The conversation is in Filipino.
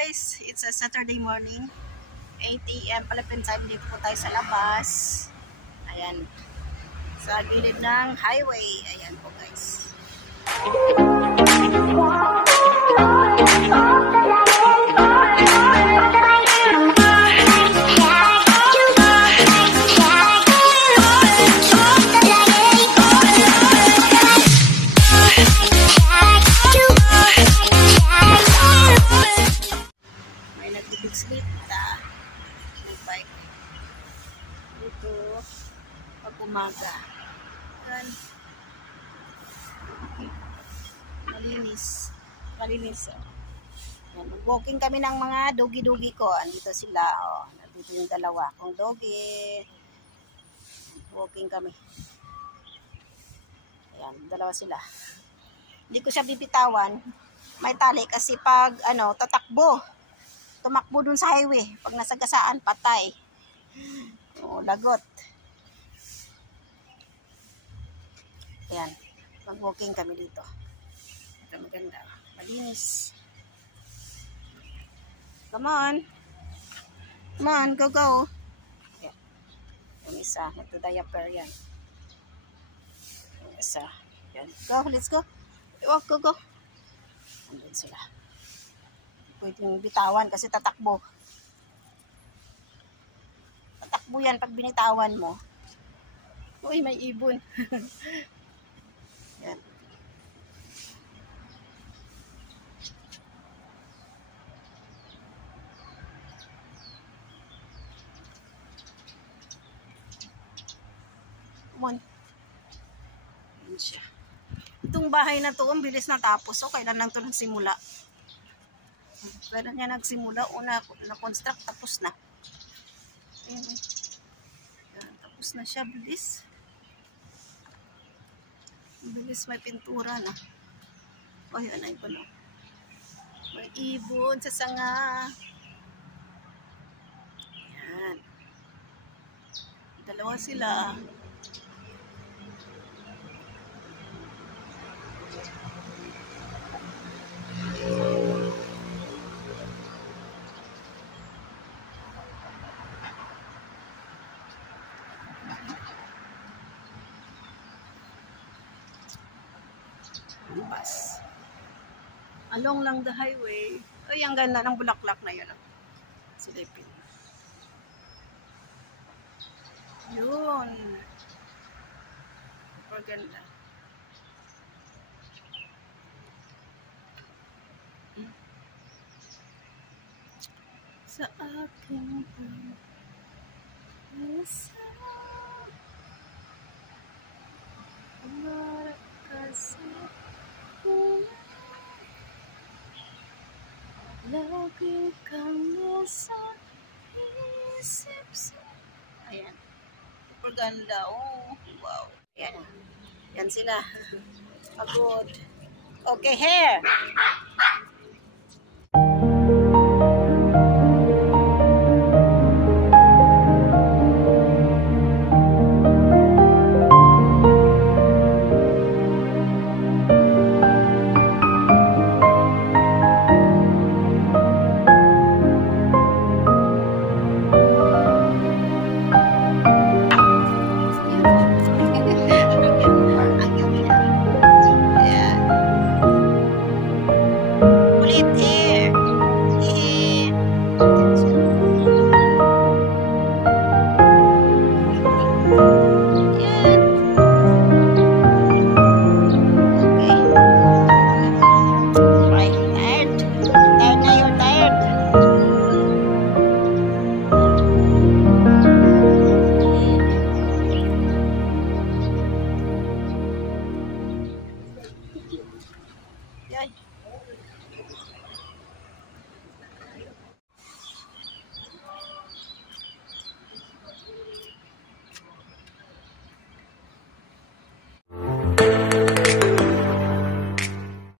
guys, it's a Saturday morning, 8 AM Philippine time. Dito po tayo sa labas. Ayan, sa gilid ng highway. Ayan po guys. Bigsita ng bike dito pag umaga. Yan. Malinis oh. Yan. Walking kami ng mga dogi-dogi ko. Andito sila, oh. Nandito yung dalawa kong dogi. Walking kami. Ayan, dalawa sila. Hindi ko siya bibitawan, may tali kasi pag tatakbo, tumakbo dun sa highway. Pag nasagasaan, patay. O, lagot. Ayan. Mag-walking kami dito. Ito maganda. Malinis. Come on. Come on, go. Ayan. Yung isa, nagdo-diaper yan. Yung isa. Ayan. Go, let's go. Walk, go. Andun sila. Pwedeng bitawan kasi tatakbo. Tatakbo yan pag binitawan mo. Uy, may ibon. Yan. Come on. Yan siya. Itong bahay na to, ang bilis natapos. So, kailan lang ito nagsimula? Kailan niya nagsimula, na-construct, tapos na. Ayan, tapos na siya, bilis. Bilis, may pintura na. O, yun, ay pala. May ibon sa sanga. Ayan. Dalawa sila. Bus. Along lang the highway. Ay, ang ganda ng bulaklak na yun. Silipin. Yun. Maganda. Sa aking isa lagi kang nasa isip. Ayan. Super ganda. Oh, wow. Ayan. Yan sila. Pagod. Okay, hair.